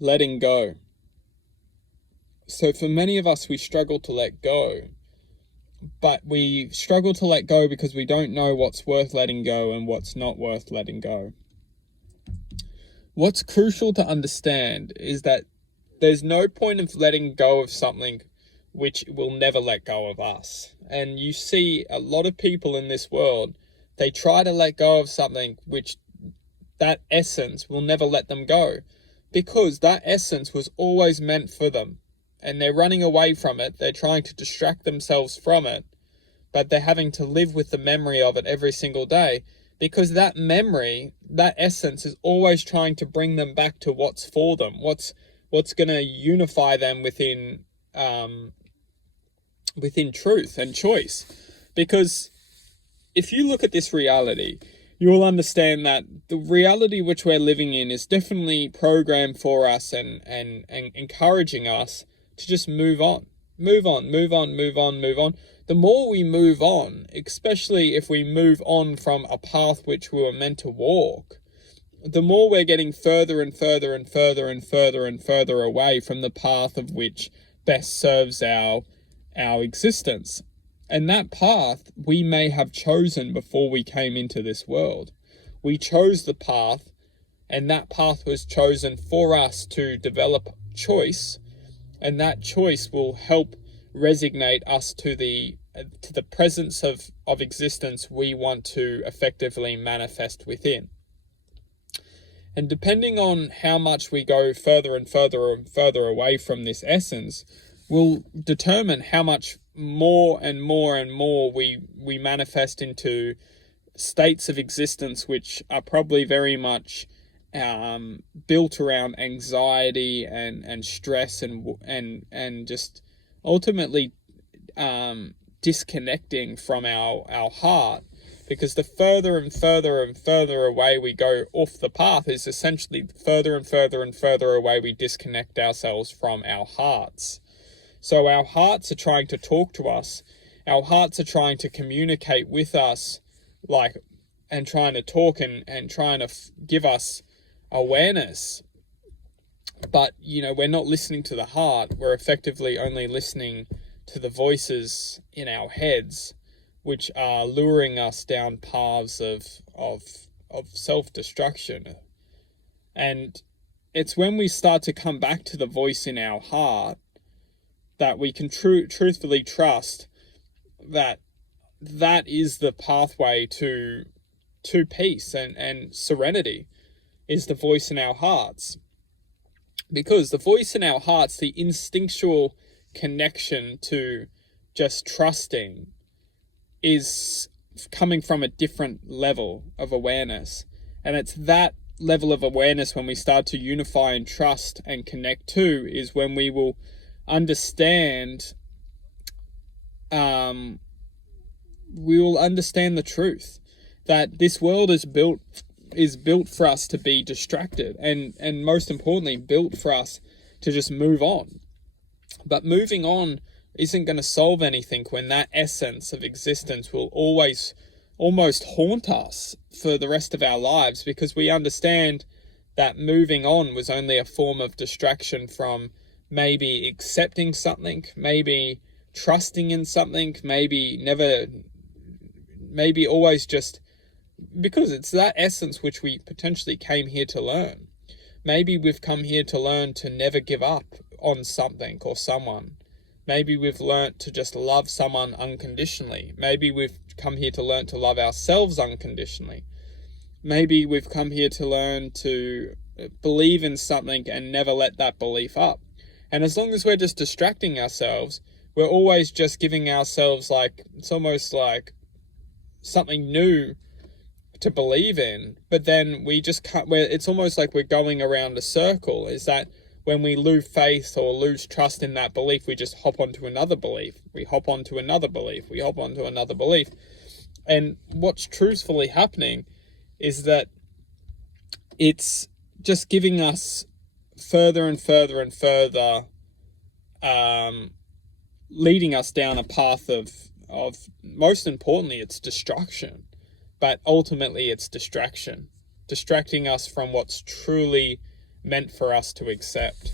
letting go. So for many of us, we struggle to let go, but we struggle to let go because we don't know what's worth letting go and what's not worth letting go. What's crucial to understand is that there's no point of letting go of something which will never let go of us. And you see a lot of people in this world, they try to let go of something which that essence will never let them go, because that essence was always meant for them. And they're running away from it. They're trying to distract themselves from it, but they're having to live with the memory of it every single day, because that memory, that essence is always trying to bring them back to what's for them, what's going to unify them within truth and choice. Because if you look at this reality, you will understand that the reality which we're living in is definitely programmed for us and encouraging us to just move on. The more we move on, especially if we move on from a path which we were meant to walk, the more we're getting further and further and further and further and further away from the path of which best serves our existence. And that path we may have chosen before we came into this world. We chose the path, and that path was chosen for us to develop choice, and that choice will help resignate us to the presence of existence we want to effectively manifest within. And depending on how much we go further and further and further away from this essence, will determine how much more and more and more we manifest into states of existence which are probably very much built around anxiety and stress and just ultimately disconnecting from our heart. Because the further and further and further away we go off the path is essentially further and further and further away we disconnect ourselves from our hearts. So our hearts are trying to talk to us. Our hearts are trying to communicate with us, and trying to talk and trying to give us awareness. But, we're not listening to the heart. We're effectively only listening to the voices in our heads, which are luring us down paths of self-destruction. And it's when we start to come back to the voice in our heart that we can truthfully trust that is the pathway to peace and serenity, is the voice in our hearts. Because the voice in our hearts, the instinctual connection to just trusting, is coming from a different level of awareness. And it's that level of awareness, when we start to unify and trust and connect to, is when we will understand the truth that this world is built for us to be distracted, and most importantly built for us to just move on. But moving on isn't going to solve anything when that essence of existence will always almost haunt us for the rest of our lives, because we understand that moving on was only a form of distraction from maybe accepting something, maybe trusting in something, maybe always just because it's that essence which we potentially came here to learn. Maybe we've come here to learn to never give up on something or someone. Maybe we've learnt to just love someone unconditionally. Maybe we've come here to learn to love ourselves unconditionally. Maybe we've come here to learn to believe in something and never let that belief up. And as long as we're just distracting ourselves, we're always just giving ourselves it's almost like something new to believe in, but then we just can't, it's almost like we're going around a circle. Is that when we lose faith or lose trust in that belief, we just hop onto another belief. We hop onto another belief. We hop onto another belief. And what's truthfully happening is that it's just giving us further and further and further, leading us down a path of most importantly, it's destruction. But ultimately, it's distraction. Distracting us from what's truly meant for us to accept.